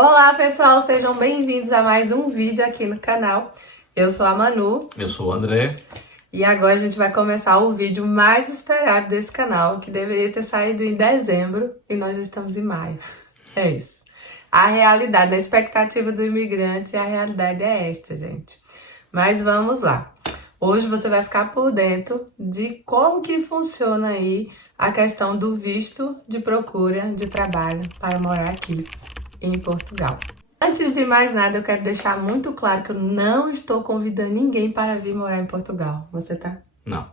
Olá pessoal, sejam bem-vindos a mais um vídeo aqui no canal. Eu sou a Manu. Eu sou o André. E agora a gente vai começar o vídeo mais esperado desse canal, que deveria ter saído em dezembro e nós estamos em maio. É isso. A realidade, a expectativa do imigrante, a realidade é esta, gente. Mas vamos lá. Hoje você vai ficar por dentro de como que funciona aí a questão do visto de procura de trabalho para morar aqui em Portugal. Antes de mais nada, eu quero deixar muito claro que eu não estou convidando ninguém para vir morar em Portugal. Você tá? Não.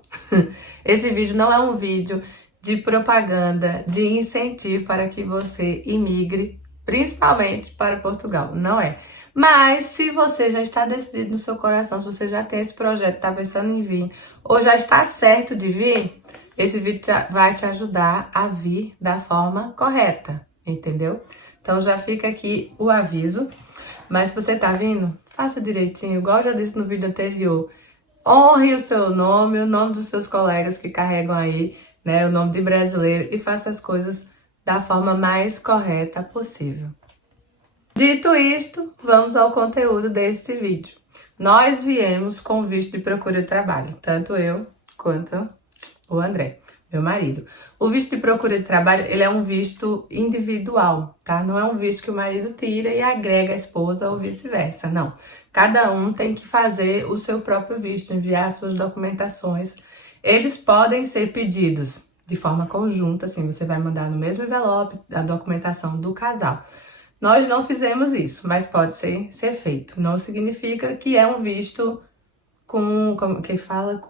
Esse vídeo não é um vídeo de propaganda, de incentivo para que você imigre, principalmente para Portugal. Não é. Mas se você já está decidido no seu coração, se você já tem esse projeto, está pensando em vir, ou já está certo de vir, esse vídeo vai te ajudar a vir da forma correta, entendeu? Então já fica aqui o aviso. Mas se você tá vindo, faça direitinho, igual eu já disse no vídeo anterior. Honre o seu nome, o nome dos seus colegas que carregam aí, né, o nome de brasileiro, e faça as coisas da forma mais correta possível. Dito isto, vamos ao conteúdo desse vídeo. Nós viemos com visto de procura de trabalho, tanto eu quanto o André, meu marido. O visto de procura de trabalho, ele é um visto individual, tá? Não é um visto que o marido tira e agrega a esposa ou vice-versa, não. Cada um tem que fazer o seu próprio visto, enviar suas documentações. Eles podem ser pedidos de forma conjunta, assim, você vai mandar no mesmo envelope a documentação do casal. Nós não fizemos isso, mas pode ser feito. Não significa que é um visto com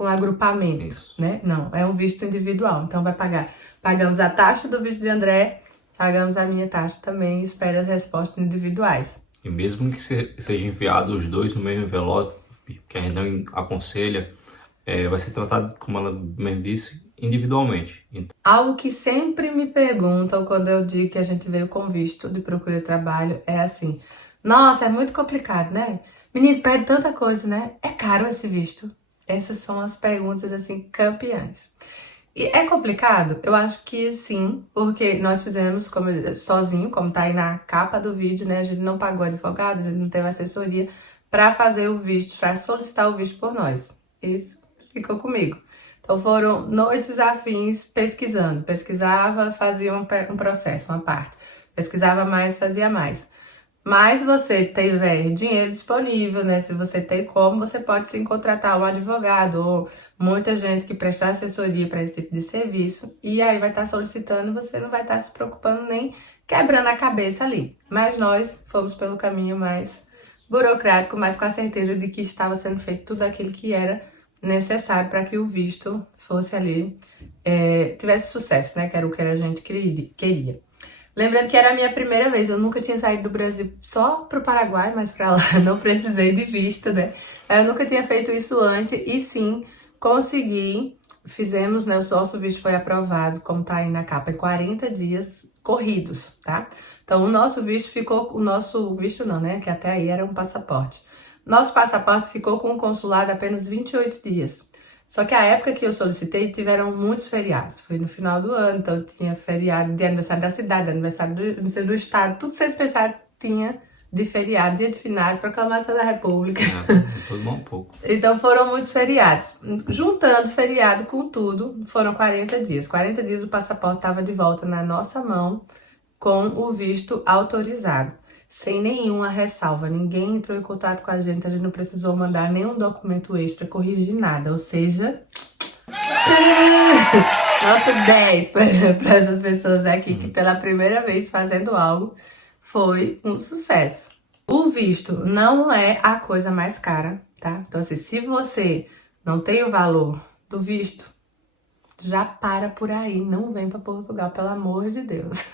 agrupamento, Isso. né? Não, é um visto individual. Então pagamos a taxa do visto de André, pagamos a minha taxa também e espera as respostas individuais. E mesmo que seja enviado os dois no mesmo envelope, que a gente não aconselha, vai ser tratado, como ela mesmo disse, individualmente. Então, Algo que sempre me perguntam quando eu digo que a gente veio com visto de procura de trabalho é assim: nossa, é muito complicado, né? Menino, pede tanta coisa, né? É caro esse visto? Essas são as perguntas, assim, campeãs. E é complicado? Eu acho que sim, porque nós fizemos sozinho, como tá aí na capa do vídeo, né? A gente não pagou advogado, a gente não teve assessoria para fazer o visto, para solicitar o visto por nós. Isso ficou comigo. Então foram noites afins pesquisando. Pesquisava, fazia um processo, uma parte. Pesquisava mais, fazia mais. Mas você tiver dinheiro disponível, né? Se você tem como, você pode sim contratar um advogado ou muita gente que presta assessoria para esse tipo de serviço. E aí vai estar solicitando, você não vai estar se preocupando nem quebrando a cabeça ali. Mas nós fomos pelo caminho mais burocrático, mas com a certeza de que estava sendo feito tudo aquilo que era necessário para que o visto fosse ali, tivesse sucesso, né? Que era o que a gente queria. Lembrando que era a minha primeira vez, eu nunca tinha saído do Brasil só pro Paraguai, mas pra lá não precisei de visto, né? Eu nunca tinha feito isso antes e sim, consegui, fizemos, né? O nosso visto foi aprovado, como tá aí na capa, em 40 dias corridos, tá? Então o nosso visto ficou, o nosso visto não, né? Que até aí era um passaporte. Nosso passaporte ficou com o consulado apenas 28 dias. Só que a época que eu solicitei, tiveram muitos feriados. Foi no final do ano, então tinha feriado de aniversário da cidade, aniversário do estado. Tudo que vocês pensaram tinha de feriado, dia de finais, proclamação da República. todo mundo um pouco. Então foram muitos feriados. Juntando feriado com tudo, foram 40 dias. 40 dias o passaporte estava de volta na nossa mão com o visto autorizado. Sem nenhuma ressalva, ninguém entrou em contato com a gente não precisou mandar nenhum documento extra, corrigir nada, ou seja, nota 10 para essas pessoas aqui que pela primeira vez fazendo algo foi um sucesso. O visto não é a coisa mais cara, tá? Então assim, se você não tem o valor do visto, já para por aí, não vem para Portugal, pelo amor de Deus.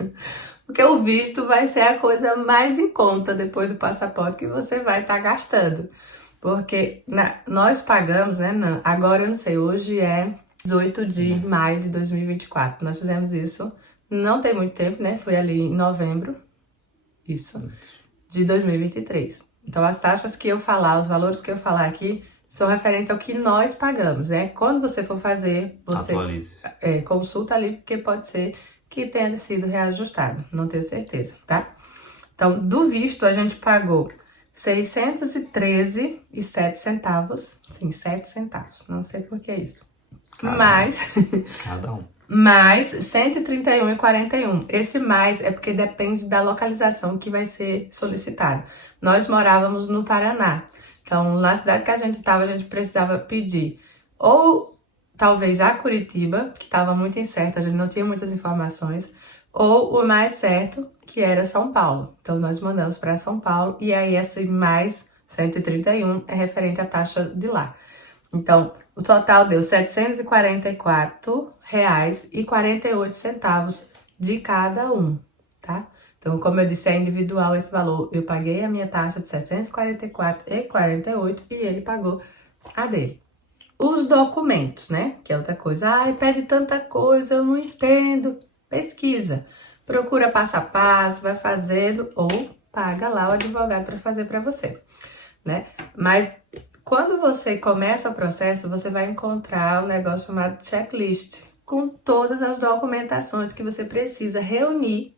Porque o visto vai ser a coisa mais em conta depois do passaporte que você vai estar gastando. Porque nós pagamos, né? Agora eu não sei, hoje é 18 de maio de 2024. Nós fizemos isso, não tem muito tempo, né? Foi ali em novembro, isso, de 2023. Então as taxas que eu falar, os valores que eu falar aqui, são referentes ao que nós pagamos, né? Quando você for fazer, você consulta ali, porque pode ser que tenha sido reajustado, não tenho certeza, tá? Então, do visto, a gente pagou R$ 613,07 centavos. Sim, 7 centavos. Não sei por que isso. Cada um. Mais R$ 131,41. Esse mais é porque depende da localização que vai ser solicitado. Nós morávamos no Paraná. Então, na cidade que a gente estava, a gente precisava pedir ou talvez a Curitiba, que estava muito incerta, a gente não tinha muitas informações, ou o mais certo, que era São Paulo. Então, nós mandamos para São Paulo e aí esse mais 131 é referente à taxa de lá. Então, o total deu R$ 744,48 de cada um, tá? Então, como eu disse, é individual esse valor. Eu paguei a minha taxa de R$ 744,48 e ele pagou a dele. Os documentos, né? Que é outra coisa. Ai, pede tanta coisa, eu não entendo. Pesquisa. Procura passo a passo, vai fazendo ou paga lá o advogado para fazer para você, né? Mas quando você começa o processo, você vai encontrar um negócio chamado checklist, com todas as documentações que você precisa reunir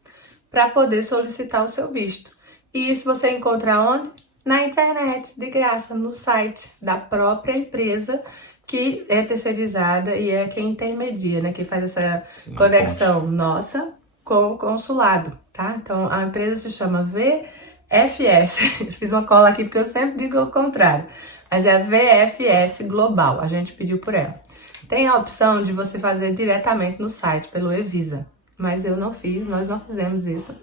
para poder solicitar o seu visto. E isso você encontra onde? Na internet, de graça, no site da própria empresa que é terceirizada e é quem intermedia, né? Que faz essa conexão nossa com o consulado, tá? Então, a empresa se chama VFS. Fiz uma cola aqui porque eu sempre digo o contrário. Mas é a VFS Global, a gente pediu por ela. Tem a opção de você fazer diretamente no site, pelo Evisa. Mas eu não fiz, nós não fizemos isso.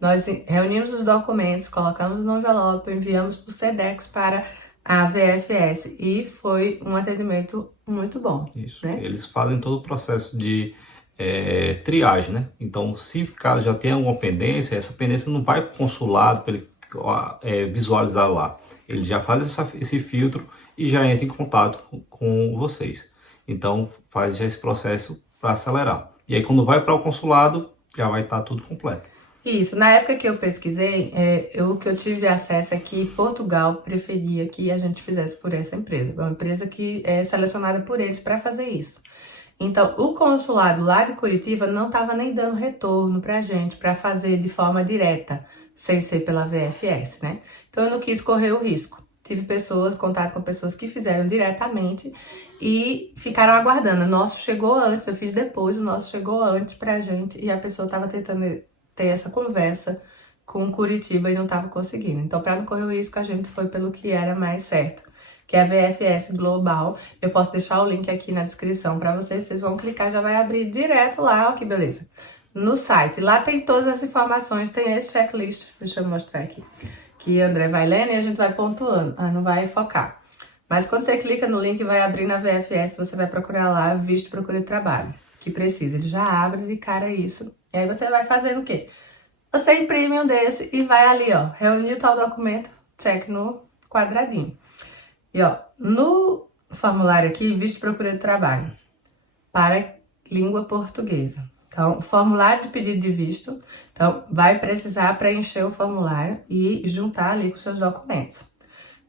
Nós reunimos os documentos, colocamos no envelope, enviamos por Sedex para a VFS. E foi um atendimento muito bom. Isso, né? Eles fazem todo o processo de triagem, né? Então, se caso já tem alguma pendência, essa pendência não vai para o consulado para ele visualizar lá. Ele já faz esse filtro e já entra em contato com vocês. Então, faz já esse processo para acelerar. E aí, quando vai para o consulado, já vai estar tudo completo. Isso, na época que eu pesquisei, o que eu tive acesso é que Portugal preferia que a gente fizesse por essa empresa. É uma empresa que é selecionada por eles para fazer isso. Então, o consulado lá de Curitiba não estava nem dando retorno para a gente, para fazer de forma direta, sem ser pela VFS, né? Então, eu não quis correr o risco. Tive contato com pessoas que fizeram diretamente e ficaram aguardando. O nosso chegou antes, eu fiz depois, o nosso chegou antes pra gente e a pessoa estava tentando ter essa conversa com Curitiba e não estava conseguindo. Então, para não correr o risco, a gente foi pelo que era mais certo, que é a VFS Global. Eu posso deixar o link aqui na descrição para vocês vão clicar, já vai abrir direto lá, ó que beleza, no site. Lá tem todas as informações, tem esse checklist, deixa eu mostrar aqui, que André vai lendo e a gente vai pontuando, não vai focar. Mas quando você clica no link, vai abrir na VFS, você vai procurar lá, visto procura de trabalho, que precisa. Ele já abre de cara isso. E aí você vai fazendo o quê? Você imprime um desse e vai ali, ó, reunir tal documento, check no quadradinho. E ó, no formulário aqui, visto procura de trabalho, para língua portuguesa. Então, formulário de pedido de visto. Então, vai precisar preencher o formulário e juntar ali com seus documentos.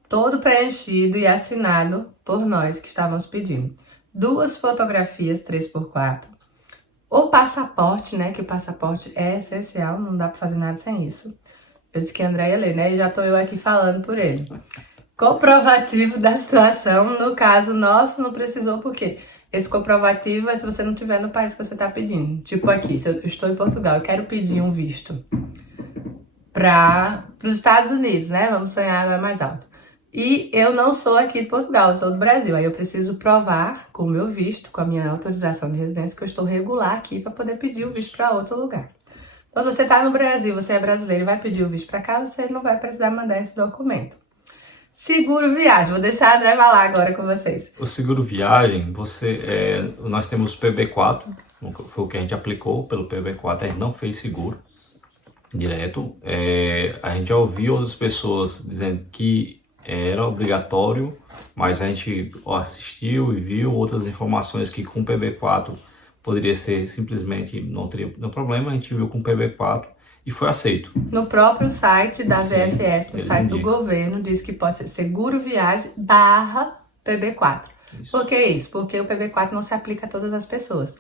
Todo preenchido e assinado por nós que estávamos pedindo. 2 fotografias 3x4. O passaporte, né? Que o passaporte é essencial, não dá pra fazer nada sem isso. Eu disse que a André ia ler, né? E já tô eu aqui falando por ele. Comprovativo da situação. No caso nosso, não precisou, por quê? Esse comprovativo é se você não estiver no país que você está pedindo. Tipo aqui, se eu estou em Portugal, eu quero pedir um visto para os Estados Unidos, né? Vamos sonhar agora mais alto. E eu não sou aqui de Portugal, eu sou do Brasil. Aí eu preciso provar com o meu visto, com a minha autorização de residência, que eu estou regular aqui para poder pedir o visto para outro lugar. Então, se você está no Brasil, você é brasileiro e vai pedir o visto para cá, você não vai precisar mandar esse documento. Seguro viagem, vou deixar a André falar agora com vocês. O seguro viagem, nós temos o PB4, foi o que a gente aplicou pelo PB4, a gente não fez seguro direto. A gente já ouviu outras pessoas dizendo que era obrigatório, mas a gente assistiu e viu outras informações que com o PB4 poderia ser simplesmente, não teria nenhum problema, a gente viu com o PB4 e foi aceito. No próprio site da VFS, no site do governo, diz que pode ser seguro viagem / PB4. Isso. Por que isso? Porque o PB4 não se aplica a todas as pessoas.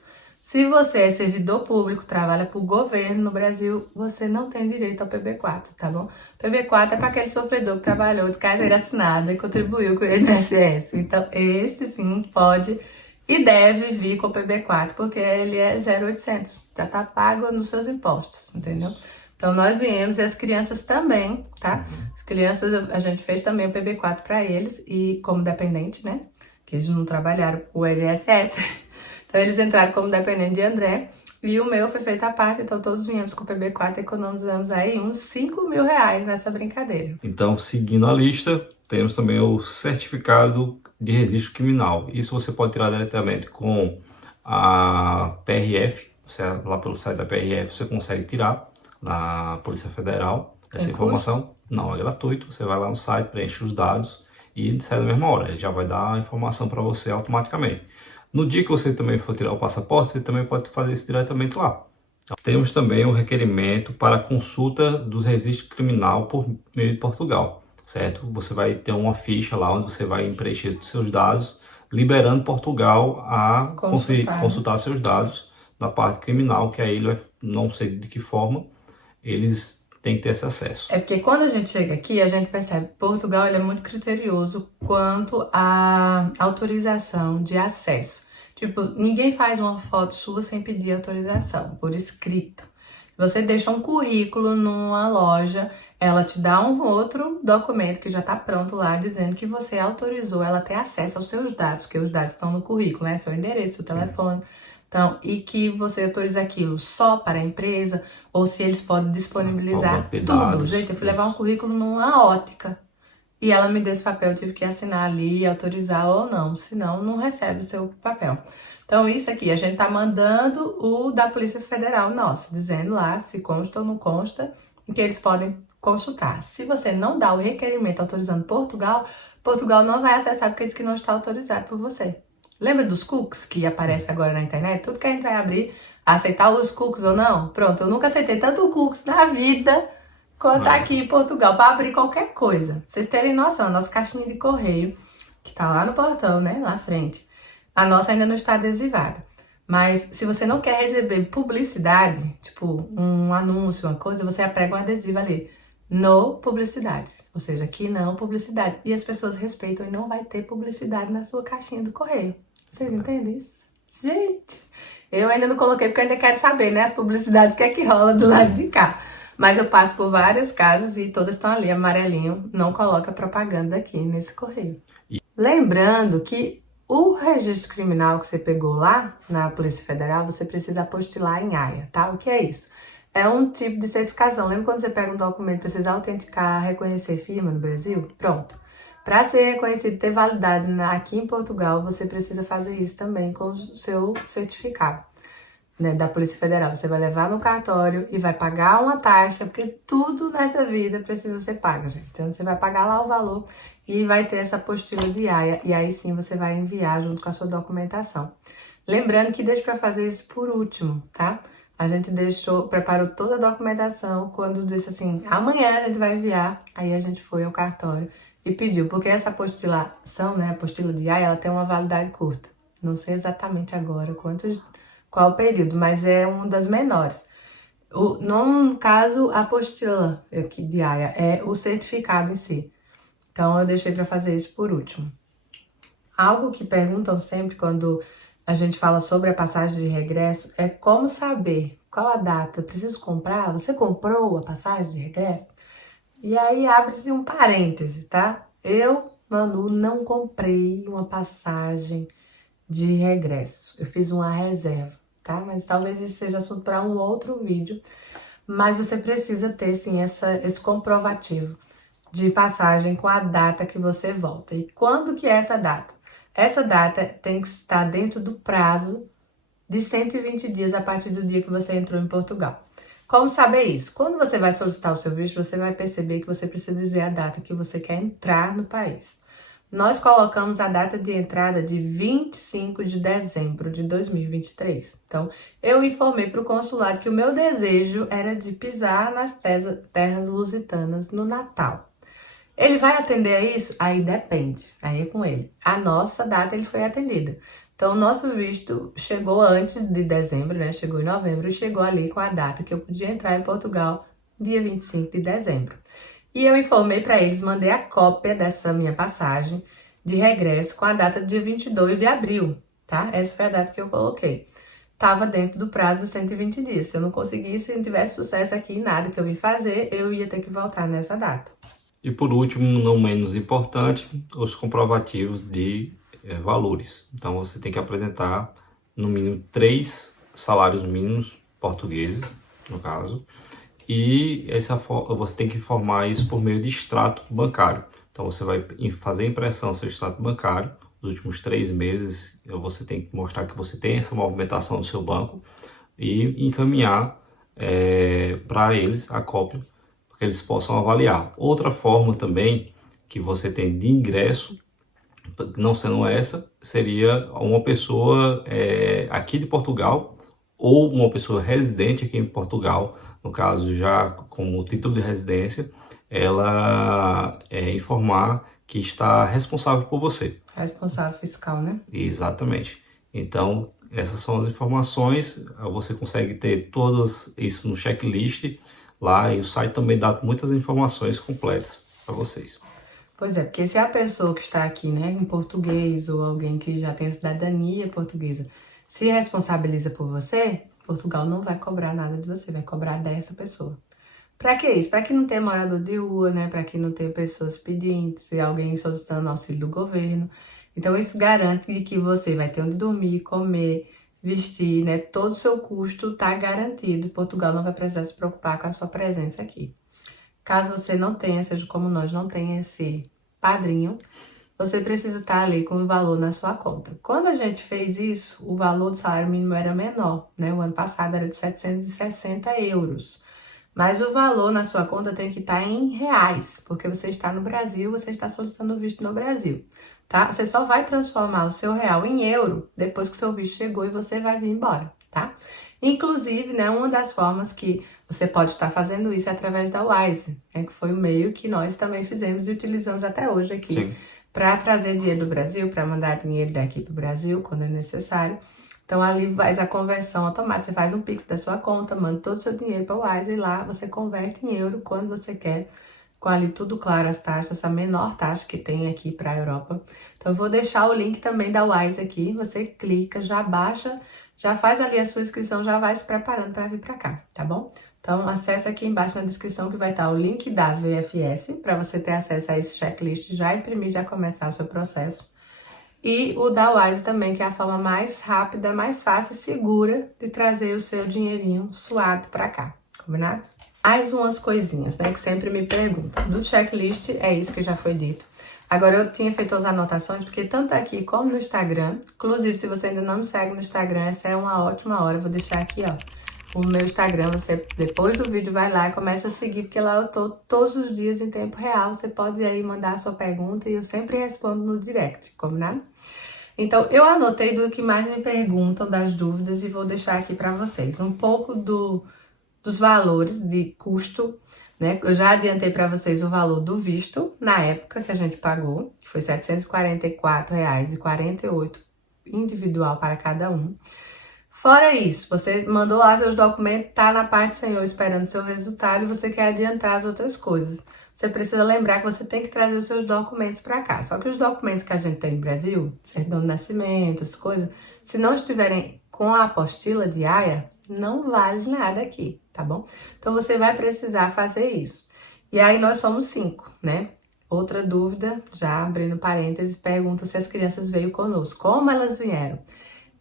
Se você é servidor público, trabalha para o governo no Brasil, você não tem direito ao PB4, tá bom? PB4 é para aquele sofredor que trabalhou de carteira assinada e contribuiu com o INSS. Então, este sim pode e deve vir com o PB4, porque ele é 0,800, já tá pago nos seus impostos, entendeu? Então, nós viemos e as crianças também, tá? As crianças, a gente fez também o PB4 para eles, e como dependente, né? Que eles não trabalharam com o INSS. Então, eles entraram como dependente de André, e o meu foi feito à parte, então todos viemos com o PB4 e economizamos aí uns 5 mil reais nessa brincadeira. Então, seguindo a lista, temos também o certificado de registro criminal. Isso você pode tirar diretamente com a PRF, lá pelo site da PRF você consegue tirar na Polícia Federal essa Tem informação. custo? Não, é gratuito, você vai lá no site, preenche os dados e sai na mesma hora, ele já vai dar a informação para você automaticamente. No dia que você também for tirar o passaporte, você também pode fazer isso diretamente lá. Temos também o requerimento para consulta dos registros criminal por meio de Portugal, certo? Você vai ter uma ficha lá onde você vai preencher os seus dados, liberando Portugal a consultar seus dados na parte criminal, que aí ele vai, não sei de que forma, eles têm que ter esse acesso. É porque quando a gente chega aqui, a gente percebe que Portugal ele é muito criterioso quanto à autorização de acesso. Tipo, ninguém faz uma foto sua sem pedir autorização, por escrito. Se você deixa um currículo numa loja, ela te dá um outro documento que já está pronto lá, dizendo que você autorizou ela ter acesso aos seus dados, porque os dados estão no currículo, né? Seu endereço, seu telefone. Então, e que você autoriza aquilo só para a empresa, ou se eles podem disponibilizar tudo. Gente, eu fui levar um currículo numa ótica. E ela me deu esse papel, eu tive que assinar ali, autorizar ou não, senão não recebe o seu papel. Então, isso aqui, a gente tá mandando o da Polícia Federal, nossa, dizendo lá se consta ou não consta, que eles podem consultar. Se você não dá o requerimento autorizando Portugal, Portugal não vai acessar porque diz que não está autorizado por você. Lembra dos cookies que aparece agora na internet? Tudo que a gente vai abrir, aceitar os cookies ou não? Pronto, eu nunca aceitei tanto cookies na vida quanto aqui em Portugal, para abrir qualquer coisa. Vocês terem noção, a nossa caixinha de correio, que tá lá no portão, né, lá à frente, a nossa ainda não está adesivada. Mas se você não quer receber publicidade, tipo um anúncio, uma coisa, você prega um adesivo ali, no publicidade. Ou seja, aqui não publicidade. E as pessoas respeitam e não vai ter publicidade na sua caixinha do correio. Vocês entendem isso? Gente, eu ainda não coloquei porque eu ainda quero saber, né, as publicidades, o que é que rola do lado de cá. Mas eu passo por várias casas e todas estão ali, amarelinho, não coloca propaganda aqui nesse correio. Lembrando que o registro criminal que você pegou lá na Polícia Federal, você precisa apostilar em AIA, tá? O que é isso? É um tipo de certificação. Lembra quando você pega um documento e precisa autenticar, reconhecer firma no Brasil? Pronto. Para ser reconhecido, ter validade aqui em Portugal, você precisa fazer isso também com o seu certificado. Né, da Polícia Federal, você vai levar no cartório e vai pagar uma taxa, porque tudo nessa vida precisa ser pago, gente. Então, você vai pagar lá o valor e vai ter essa apostila de AIA, e aí sim você vai enviar junto com a sua documentação. Lembrando que deixa para fazer isso por último, tá? A gente preparou toda a documentação, quando disse assim, amanhã a gente vai enviar, aí a gente foi ao cartório e pediu, porque essa apostilação, né, a apostila de AIA, ela tem uma validade curta. Não sei exatamente agora qual o período, mas é uma das menores. No caso, a apostila aqui de AIA é o certificado em si. Então, eu deixei para fazer isso por último. Algo que perguntam sempre quando a gente fala sobre a passagem de regresso é como saber qual a data. Preciso comprar? Você comprou a passagem de regresso? E aí abre-se um parêntese, tá? Eu, Manu, não comprei uma passagem de regresso. Eu fiz uma reserva, tá? Mas talvez esse seja assunto para um outro vídeo. Mas você precisa ter, sim, esse comprovativo de passagem com a data que você volta. E quando que é essa data? Essa data tem que estar dentro do prazo de 120 dias a partir do dia que você entrou em Portugal. Como saber isso? Quando você vai solicitar o seu visto, você vai perceber que você precisa dizer a data que você quer entrar no país. Nós colocamos a data de entrada de 25 de dezembro de 2023. Então, eu informei para o consulado que o meu desejo era de pisar nas terras lusitanas no Natal. Ele vai atender a isso? Aí depende, aí é com ele. A nossa data ele foi atendida. Então, o nosso visto chegou antes de dezembro, né? Chegou em novembro e chegou ali com a data que eu podia entrar em Portugal, dia 25 de dezembro. E eu informei para eles, mandei a cópia dessa minha passagem de regresso com a data de dia 22 de abril, tá? Essa foi a data que eu coloquei. Tava dentro do prazo dos 120 dias. Se eu não conseguisse, se não tivesse sucesso aqui em nada que eu vim fazer, eu ia ter que voltar nessa data. E por último, não menos importante, os comprovativos de valores. Então você tem que apresentar no mínimo 3 salários mínimos portugueses, no caso, e você tem que informar isso por meio de extrato bancário. Então você vai fazer a impressão do seu extrato bancário, nos últimos 3 meses você tem que mostrar que você tem essa movimentação do seu banco e encaminhar para eles a cópia, para que eles possam avaliar. Outra forma também que você tem de ingresso, não sendo essa, seria uma pessoa aqui de Portugal ou uma pessoa residente aqui em Portugal, no caso já como título de residência, ela informar que está responsável por você. Responsável fiscal, né? Exatamente. Então, essas são as informações, você consegue ter todas isso no checklist lá, e o site também dá muitas informações completas para vocês. Pois é, porque se a pessoa que está aqui, né, em português ou alguém que já tem a cidadania portuguesa se responsabiliza por você, Portugal não vai cobrar nada de você, vai cobrar dessa pessoa. Para que isso? Para que não tenha morador de rua, né? Para que não tenha pessoas pedintes e alguém solicitando auxílio do governo. Então, isso garante que você vai ter onde dormir, comer, vestir, né? Todo o seu custo está garantido. Portugal não vai precisar se preocupar com a sua presença aqui. Caso você não tenha, seja como nós, não tenha esse padrinho, você precisa estar ali com o valor na sua conta. Quando a gente fez isso, o valor do salário mínimo era menor, né? O ano passado era de 760 euros. Mas o valor na sua conta tem que estar em reais, porque você está no Brasil, você está solicitando o visto no Brasil, tá? Você só vai transformar o seu real em euro depois que o seu visto chegou e você vai vir embora, tá? Inclusive, né, uma das formas que você pode estar fazendo isso é através da Wise, né, que foi o meio que nós também fizemos e utilizamos até hoje aqui para trazer dinheiro do Brasil, para mandar dinheiro daqui para o Brasil quando é necessário. Então, ali faz a conversão automática, você faz um Pix da sua conta, manda todo o seu dinheiro para o Wise e lá você converte em euro quando você quer, com ali tudo claro, as taxas, essa menor taxa que tem aqui para a Europa. Então, eu vou deixar o link também da Wise aqui, você clica, já baixa, já faz ali a sua inscrição, já vai se preparando para vir para cá, tá bom? Então, acesse aqui embaixo na descrição que vai estar o link da VFS, para você ter acesso a esse checklist, já imprimir, já começar o seu processo. E o da Wise também, que é a forma mais rápida, mais fácil e segura de trazer o seu dinheirinho suado para cá, combinado? Mais umas coisinhas, né, que sempre me perguntam. Do checklist, é isso que já foi dito. Agora, eu tinha feito as anotações, porque tanto aqui como no Instagram, inclusive, se você ainda não me segue no Instagram, essa é uma ótima hora, eu vou deixar aqui, ó, o meu Instagram, você depois do vídeo vai lá e começa a seguir, porque lá eu tô todos os dias em tempo real, você pode aí mandar a sua pergunta e eu sempre respondo no direct, combinado? Então, eu anotei do que mais me perguntam, das dúvidas, e vou deixar aqui para vocês um pouco dos valores de custo, né? Eu já adiantei para vocês o valor do visto na época que a gente pagou, que foi R$ 744,48 individual para cada um. Fora isso, você mandou lá seus documentos, tá na parte Senhor esperando seu resultado e você quer adiantar as outras coisas. Você precisa lembrar que você tem que trazer os seus documentos para cá. Só que os documentos que a gente tem no Brasil, certidão de nascimento, as coisas, se não estiverem com a apostila de AIA, não vale nada aqui, tá bom? Então, você vai precisar fazer isso. E aí, nós somos 5, né? Outra dúvida, já abrindo parênteses, pergunta se as crianças veio conosco. Como elas vieram?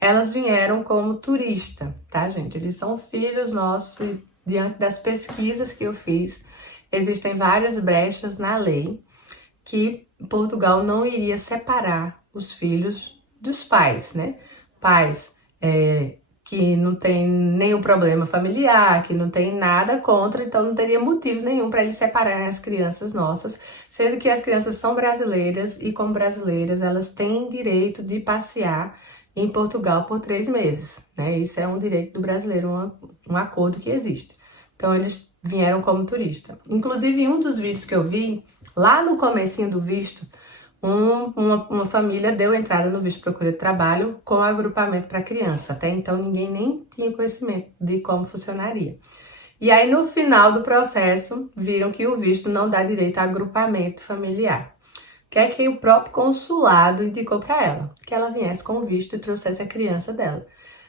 Elas vieram como turista, tá, gente? Eles são filhos nossos e diante das pesquisas que eu fiz, existem várias brechas na lei que Portugal não iria separar os filhos dos pais, né? Pais que não tem nenhum problema familiar, que não tem nada contra, então não teria motivo nenhum para eles separarem as crianças nossas, sendo que as crianças são brasileiras e como brasileiras elas têm direito de passear em Portugal por 3 meses, né? Isso é um direito do brasileiro, um acordo que existe. Então, eles vieram como turista. Inclusive, em um dos vídeos que eu vi, lá no comecinho do visto, uma família deu entrada no visto de procura de trabalho com agrupamento para criança. Até então ninguém nem tinha conhecimento de como funcionaria. E aí no final do processo viram que o visto não dá direito a agrupamento familiar. Que é que o próprio consulado indicou para ela, que ela viesse com o visto e trouxesse a criança dela.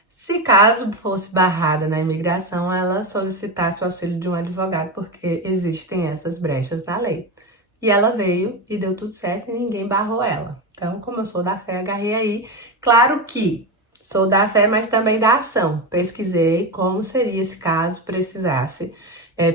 Se caso fosse barrada na imigração, ela solicitasse o auxílio de um advogado, porque existem essas brechas na lei. E ela veio e deu tudo certo e ninguém barrou ela. Então, como eu sou da fé, agarrei aí. Claro que sou da fé, mas também da ação. Pesquisei como seria esse caso, precisasse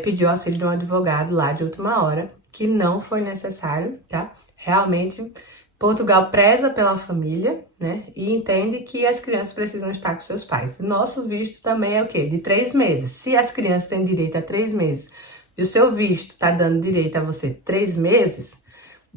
pedir o auxílio de um advogado lá de última hora, que não foi necessário, tá? Realmente, Portugal preza pela família, né? E entende que as crianças precisam estar com seus pais. Nosso visto também é o quê? De 3 meses. Se as crianças têm direito a 3 meses e o seu visto está dando direito a você 3 meses,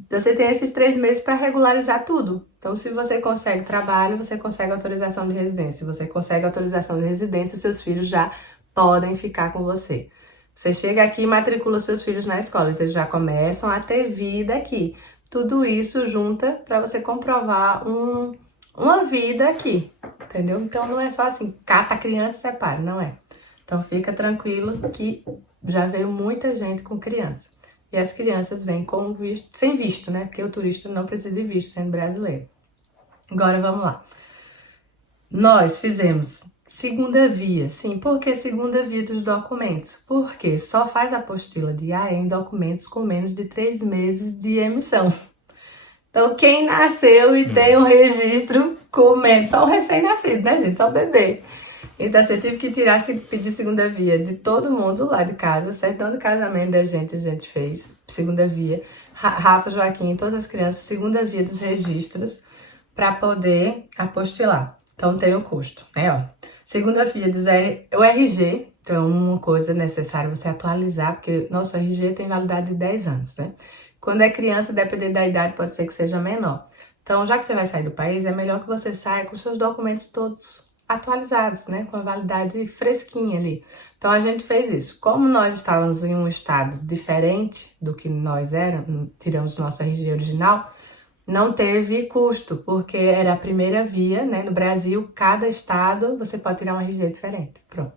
você tem esses 3 meses para regularizar tudo. Então, se você consegue trabalho, você consegue autorização de residência. Se você consegue autorização de residência, seus filhos já podem ficar com você. Você chega aqui e matricula seus filhos na escola, eles já começam a ter vida aqui. Tudo isso junta para você comprovar uma vida aqui, entendeu? Então não é só assim, cata a criança e separa, não é. Então fica tranquilo que já veio muita gente com criança. E as crianças vêm com visto, sem visto, né? Porque o turista não precisa de visto sendo brasileiro. Agora vamos lá. Nós fizemos segunda via. Sim, por que segunda via dos documentos? Porque só faz apostila de AE em documentos com menos de 3 meses de emissão. Então, quem nasceu e tem um registro com menos, só o recém-nascido, né, gente? Só o bebê. Então, você tive que pedir segunda via de todo mundo lá de casa. Certidão de casamento da gente, a gente fez. Segunda via. Rafa, Joaquim, todas as crianças, segunda via dos registros para poder apostilar. Então, tem o custo, né, ó. Segunda via dos o RG, então uma coisa necessária você atualizar, porque nosso RG tem validade de 10 anos, né? Quando é criança, dependendo da idade, pode ser que seja menor. Então, já que você vai sair do país, é melhor que você saia com seus documentos todos atualizados, né? Com a validade fresquinha ali. Então, a gente fez isso. Como nós estávamos em um estado diferente do que nós éramos, tiramos nosso RG original, não teve custo, porque era a primeira via, né? No Brasil, cada estado, você pode tirar um RG diferente. Pronto.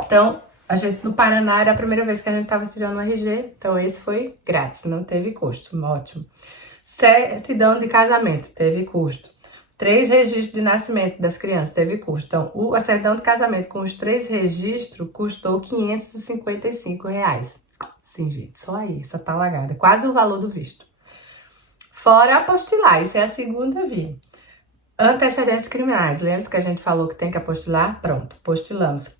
Então, a gente no Paraná era a primeira vez que a gente estava tirando um RG, então esse foi grátis, não teve custo, ótimo. Certidão de casamento, teve custo. 3 registros de nascimento das crianças, teve custo. Então, a certidão de casamento com os 3 registros custou R$555. Sim, gente, só aí, essa talagada, quase o valor do visto. Fora apostilar, isso é a segunda via. Antecedentes criminais, lembra que a gente falou que tem que apostilar? Pronto, apostilamos.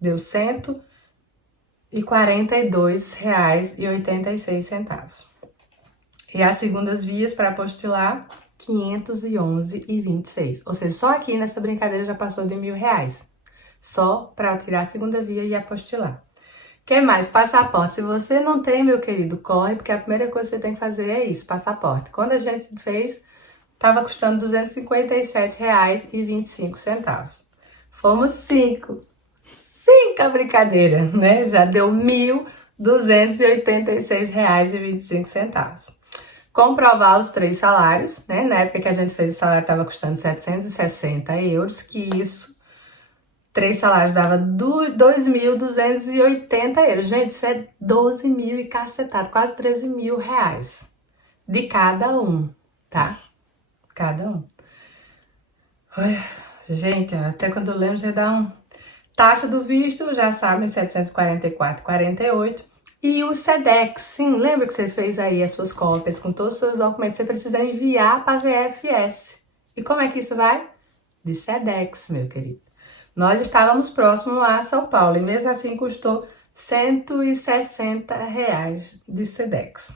Deu R$142,86. E as segundas vias para apostilar, R$511,26. Ou seja, só aqui nessa brincadeira já passou de R$1.000. Só para tirar a segunda via e apostilar. Que mais? Passaporte. Se você não tem, meu querido, corre, porque a primeira coisa que você tem que fazer é isso, passaporte. Quando a gente fez, estava custando R$257,25. Fomos 5 a brincadeira, né? Já deu R$1.286,25. Comprovar os 3 salários, né? Na época que a gente fez, o salário estava custando €760, que isso, 3 salários dava €2.280. Gente, isso é 12 mil e cacetado, quase R$13.000 de cada um, tá? Cada um. Ai, gente, até quando eu lembro já dá um... Taxa do visto, já sabem, R$744,48. E o SEDEX, sim, lembra que você fez aí as suas cópias com todos os seus documentos, você precisa enviar para a VFS. E como é que isso vai? De SEDEX, meu querido. Nós estávamos próximos a São Paulo e mesmo assim custou R$160 de SEDEX.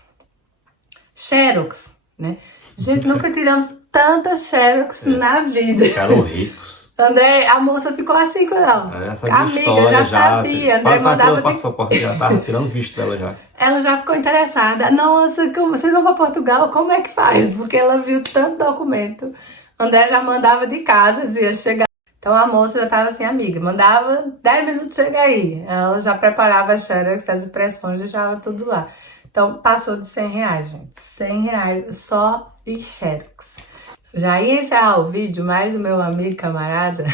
Xerox, né? Gente, nunca tiramos tantas Xerox na vida. Ficaram ricos. André, a moça ficou assim com ela. Amiga, já sabia. André mandava passaporte, já tava tirando visto dela já. Ela já ficou interessada. Nossa, como vocês vão para Portugal? Como é que faz? Porque ela viu tanto documento. André já mandava de casa, dizia chegar. Então a moça já tava assim, amiga, mandava 10 minutos, chega aí. Ela já preparava as xerox, as impressões, deixava tudo lá. Então, passou de R$ 100, gente. R$ 100 só em Xerox. Já ia encerrar o vídeo, mas o meu amigo, camarada,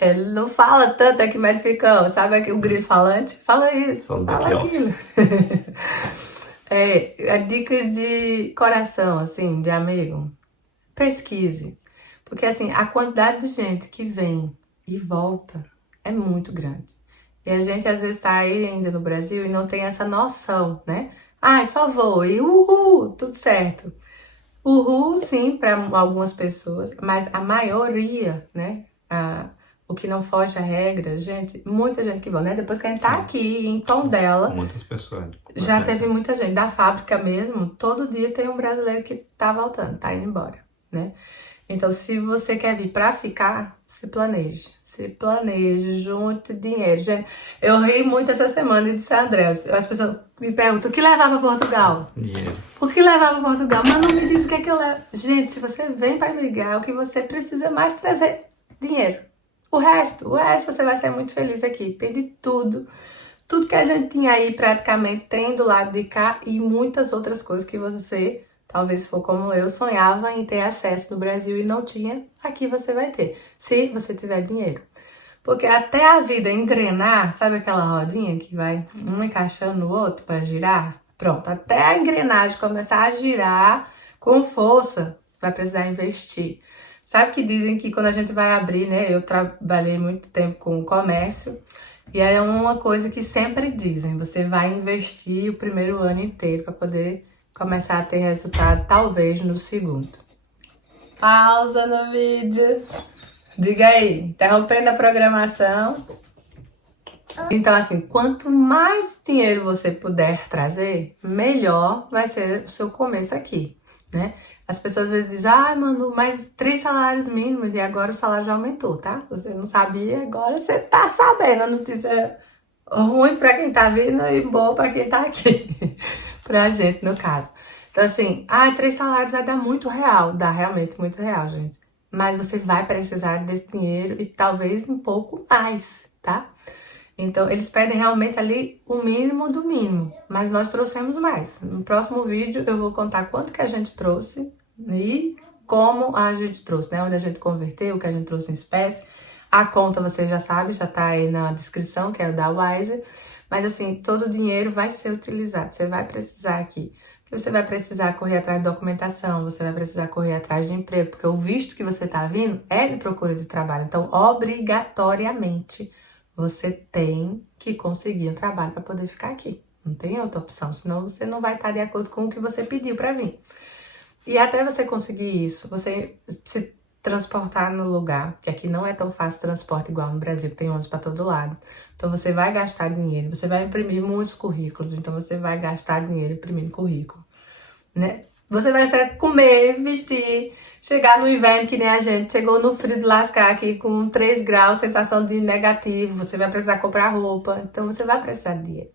ele não fala tanto aqui, mas ele fica, sabe o grilo falante? Fala isso, Só no fala aquilo. back-office. Dicas de coração, assim, de amigo. Pesquise. Porque, assim, a quantidade de gente que vem e volta é muito grande. E a gente, às vezes, tá aí ainda no Brasil e não tem essa noção, né? Ah, só vou e uhul, tudo certo. Uhul, sim, para algumas pessoas, mas a maioria, né? O que não foge à regra, gente, muita gente que vai, né? Depois que a gente tá Sim. aqui em Tondela, Muitas pessoas. já teve muita gente. Da fábrica mesmo, todo dia tem um brasileiro que tá voltando, tá indo embora, né? Então, se você quer vir pra ficar, se planeje. Se planeje, junte dinheiro. Gente, eu ri muito essa semana e disse a André, as pessoas me perguntam, o que levava pra Portugal? Dinheiro. O que levava pra Portugal? Mas não me diz o que é que eu levo. Gente, se você vem pra emigrar, o que você precisa mais trazer dinheiro. O resto você vai ser muito feliz aqui. Tem de tudo. Tudo que a gente tinha aí praticamente tem do lado de cá e muitas outras coisas que você, talvez se for como eu, sonhava em ter acesso no Brasil e não tinha, aqui você vai ter, se você tiver dinheiro. Porque até a vida engrenar, sabe aquela rodinha que vai um encaixando no outro para girar? Pronto, até a engrenagem começar a girar com força, vai precisar investir. Sabe que dizem que quando a gente vai abrir, né? Eu trabalhei muito tempo com comércio e é uma coisa que sempre dizem: você vai investir o primeiro ano inteiro para poder começar a ter resultado, talvez no segundo. Pausa no vídeo. Diga aí, interrompendo a programação. Então, assim, quanto mais dinheiro você puder trazer, melhor vai ser o seu começo aqui, né? As pessoas às vezes dizem, ah, mano, mas 3 salários mínimos e agora o salário já aumentou, tá? Você não sabia, agora você tá sabendo. A notícia ruim pra quem tá vindo e boa pra quem tá aqui. Pra gente, no caso. Então, assim, 3 salários vai dar muito real. Dá realmente muito real, gente. Mas você vai precisar desse dinheiro e talvez um pouco mais, tá? Então, eles pedem realmente ali o mínimo do mínimo, mas nós trouxemos mais. No próximo vídeo eu vou contar quanto que a gente trouxe e como a gente trouxe, né? Onde a gente converteu, o que a gente trouxe em espécie. A conta você já sabe, já tá aí na descrição, que é da Wise. Mas assim, todo o dinheiro vai ser utilizado, você vai precisar aqui. Você vai precisar correr atrás de documentação, você vai precisar correr atrás de emprego, porque o visto que você tá vindo é de procura de trabalho. Então, obrigatoriamente, você tem que conseguir um trabalho para poder ficar aqui. Não tem outra opção, senão você não vai estar de acordo com o que você pediu para vir. E até você conseguir isso, você se transportar no lugar, que aqui não é tão fácil transporte igual no Brasil, que tem ônibus para todo lado. Então você vai gastar dinheiro, você vai imprimir muitos currículos, então você vai gastar dinheiro imprimindo currículo, né? Você vai comer, vestir, chegar no inverno que nem a gente, chegou no frio de lascar aqui com 3 graus, sensação de negativo, você vai precisar comprar roupa, então você vai precisar de dinheiro.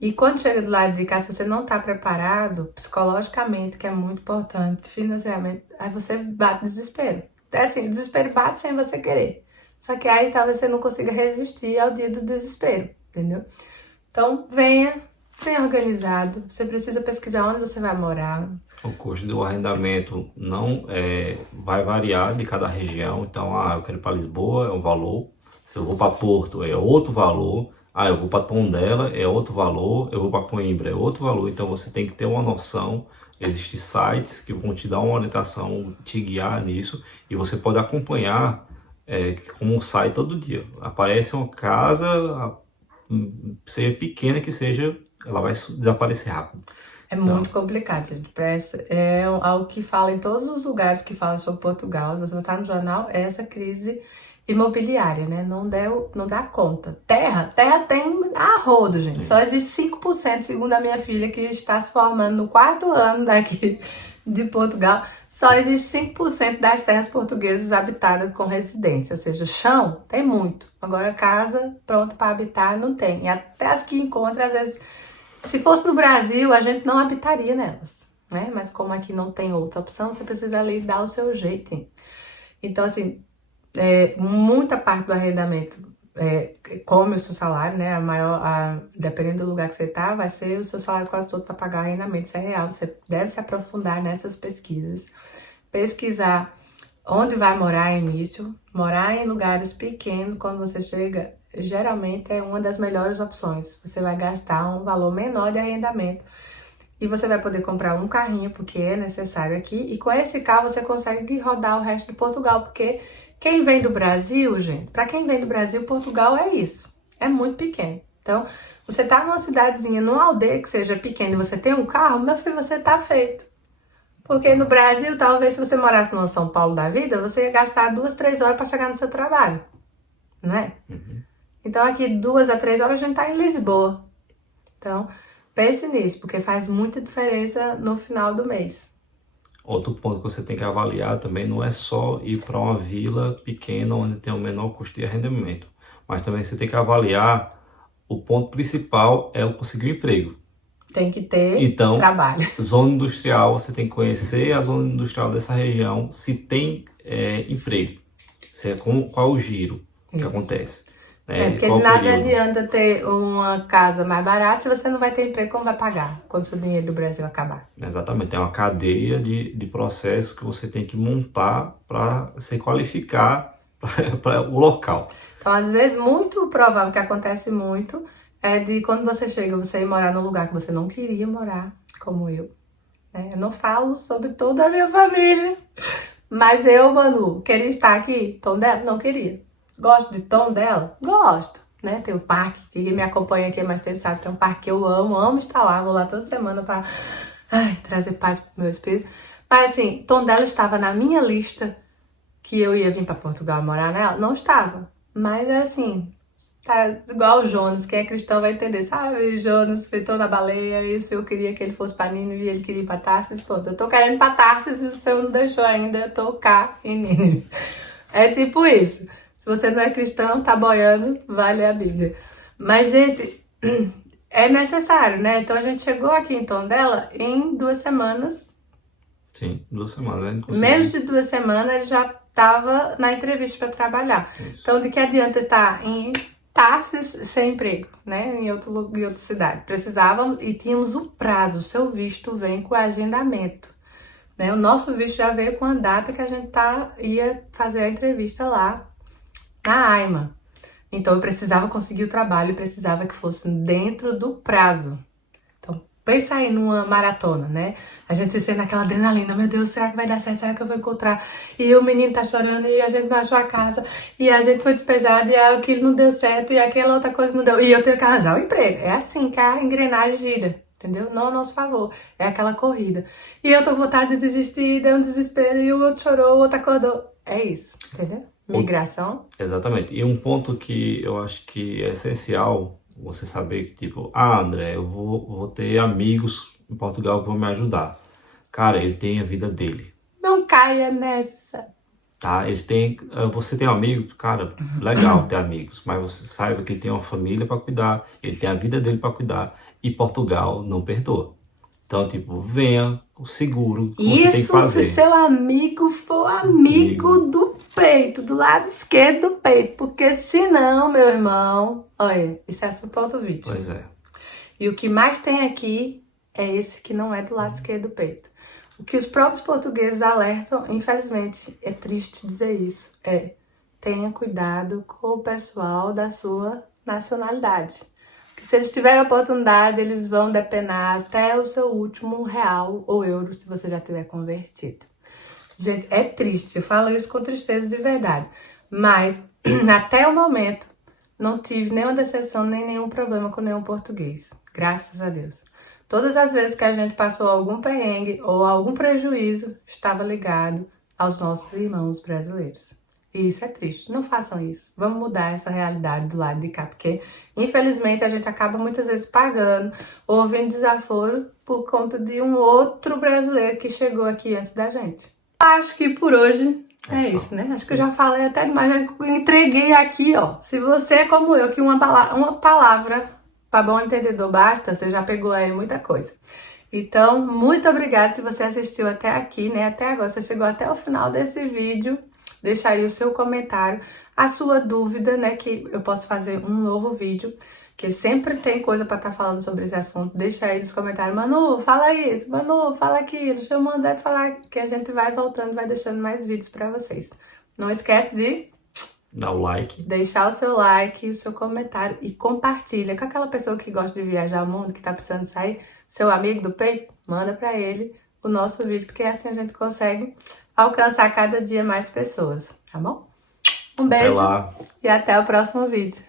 E quando chega do lado de cá, se você não tá preparado, psicologicamente, que é muito importante, financeiramente, aí você bate desespero. É assim, desespero bate sem você querer. Só que aí talvez você não consiga resistir ao dia do desespero, entendeu? Então, venha organizado. Você precisa pesquisar onde você vai morar. O custo do arrendamento não vai variar de cada região. Então, eu quero ir para Lisboa, é um valor. Se eu vou para Porto, é outro valor. Eu vou para Tondela, é outro valor. Eu vou para Coimbra, é outro valor. Então, você tem que ter uma noção. Existem sites que vão te dar uma orientação, te guiar nisso. E você pode acompanhar como sai todo dia. Aparece uma casa, seja pequena que seja, ela vai desaparecer rápido. É muito complicado, gente. É algo que fala em todos os lugares que falam sobre Portugal. Se você botar no jornal, é essa crise imobiliária, né? Não dá conta. Terra tem a rodo, gente. Só existe 5%, segundo a minha filha, que está se formando no 4º ano daqui de Portugal. Só existe 5% das terras portuguesas habitadas com residência. Ou seja, chão tem muito. Agora, casa pronta para habitar não tem. E até as que encontra, às vezes... Se fosse no Brasil, a gente não habitaria nelas, né? Mas como aqui não tem outra opção, você precisa ali dar o seu jeitinho. Então, assim, muita parte do arrendamento come o seu salário, né? Dependendo do lugar que você tá, vai ser o seu salário quase todo para pagar arrendamento. Isso é real. Você deve se aprofundar nessas pesquisas. Pesquisar onde vai morar início. Morar em lugares pequenos, quando você chega, geralmente é uma das melhores opções. Você vai gastar um valor menor de arrendamento. E você vai poder comprar um carrinho, porque é necessário aqui. E com esse carro você consegue rodar o resto de Portugal, porque quem vem do Brasil, gente, para quem vem do Brasil, Portugal é isso. É muito pequeno. Então, você tá numa cidadezinha, numa aldeia que seja pequena e você tem um carro, meu filho, você tá feito. Porque no Brasil, talvez se você morasse numa São Paulo da vida, você ia gastar 2, 3 horas para chegar no seu trabalho. Não é? Então, aqui 2 a 3 horas a gente tá em Lisboa. Então, pense nisso, porque faz muita diferença no final do mês. Outro ponto que você tem que avaliar também não é só ir para uma vila pequena onde tem o menor custo de arrendamento, mas também você tem que avaliar o ponto principal é o conseguir um emprego. Tem que ter Então, trabalho. Zona industrial, você tem que conhecer a zona industrial dessa região, se tem emprego, qual o giro que acontece. Porque de nada adianta ter uma casa mais barata se você não vai ter emprego, como vai pagar quando o seu dinheiro do Brasil acabar? Exatamente, é uma cadeia de processos que você tem que montar para se qualificar para o local. Então, às vezes, muito provável que acontece muito é de quando você chega, você ir morar num lugar que você não queria morar, como eu. Eu não falo sobre toda a minha família, mas eu, Manu, queria estar aqui. Tondela? Não queria. Gosto de Tondela? Gosto, né? Tem o parque, quem me acompanha aqui há mais tempo sabe, tem um parque que eu amo estar lá, vou lá toda semana para trazer paz pro meu espírito. Mas assim, Tondela estava na minha lista que eu ia vir para Portugal morar nela? Não estava, mas é assim, tá igual o Jonas, quem é cristão vai entender, sabe? Jonas fritou na baleia, isso eu queria que ele fosse para Nínive e ele queria ir para Tarsis, ponto. Eu tô querendo ir para Tarsis e o Senhor não deixou ainda, eu tô cá em Nínive. É tipo isso. Se você não é cristão, tá boiando, vai ler a Bíblia. Mas, gente, é necessário, né? Então, a gente chegou aqui em Tondela em 2 semanas. Sim, 2 semanas. Menos de 2 semanas, ele já estava na entrevista para trabalhar. Isso. Então, de que adianta estar em Tarsis sem emprego, né? Em outra cidade. Precisávamos e tínhamos um prazo. O seu visto vem com agendamento. Né? O nosso visto já veio com a data que a gente ia fazer a entrevista lá na AIMA. Então eu precisava conseguir o trabalho, precisava que fosse dentro do prazo. Então pensa aí numa maratona, né? A gente se sente naquela adrenalina, meu Deus, será que vai dar certo? Será que eu vou encontrar? E o menino tá chorando e a gente não achou a casa, e a gente foi despejado e aquilo não deu certo e aquela outra coisa não deu. E eu tenho que arranjar um emprego. É assim que a engrenagem gira. Entendeu? Não a nosso favor. É aquela corrida. E eu tô com vontade de desistir, deu um desespero, e o outro chorou, o outro acordou. É isso, entendeu? Migração. Exatamente. E um ponto que eu acho que é essencial você saber que, tipo, André, eu vou ter amigos em Portugal que vão me ajudar. Cara, ele tem a vida dele. Não caia nessa. Tá? Você tem um amigo, cara, legal ter amigos, mas você saiba que ele tem uma família para cuidar, ele tem a vida dele para cuidar. E Portugal não perdoa. Então, tipo, venha com seguro. Isso tem que fazer. Se seu amigo for amigo do peito, do lado esquerdo do peito. Porque senão, meu irmão... Olha, isso é assunto para outro vídeo. Pois é. E o que mais tem aqui é esse que não é do lado esquerdo do peito. O que os próprios portugueses alertam, infelizmente, é triste dizer isso, tenha cuidado com o pessoal da sua nacionalidade. Se eles tiverem a oportunidade, eles vão depenar até o seu último real ou euro, se você já tiver convertido. Gente, é triste, eu falo isso com tristeza de verdade. Mas, até o momento, não tive nenhuma decepção, nem nenhum problema com nenhum português. Graças a Deus. Todas as vezes que a gente passou algum perrengue ou algum prejuízo, estava ligado aos nossos irmãos brasileiros. E isso é triste. Não façam isso. Vamos mudar essa realidade do lado de cá, porque infelizmente a gente acaba muitas vezes pagando ou ouvindo desaforo por conta de um outro brasileiro que chegou aqui antes da gente. Acho que por hoje é isso, né? Acho que eu já falei até demais, já entreguei aqui, ó. Se você é como eu, que uma palavra para bom entendedor basta, você já pegou aí muita coisa. Então, muito obrigada se você assistiu até aqui, né? Até agora, você chegou até o final desse vídeo. Deixa aí o seu comentário, a sua dúvida, né? Que eu posso fazer um novo vídeo, que sempre tem coisa pra estar falando sobre esse assunto. Deixa aí nos comentários, Manu, fala isso, Manu, fala aquilo. Deixa eu mandar falar que a gente vai voltando, vai deixando mais vídeos pra vocês. Não esquece de Dá o like. deixar o seu like, o seu comentário e compartilha com aquela pessoa que gosta de viajar ao mundo, que tá precisando sair, seu amigo do peito, manda pra ele o nosso vídeo, porque assim a gente consegue alcançar cada dia mais pessoas, tá bom? Um Até beijo lá. e até o próximo vídeo.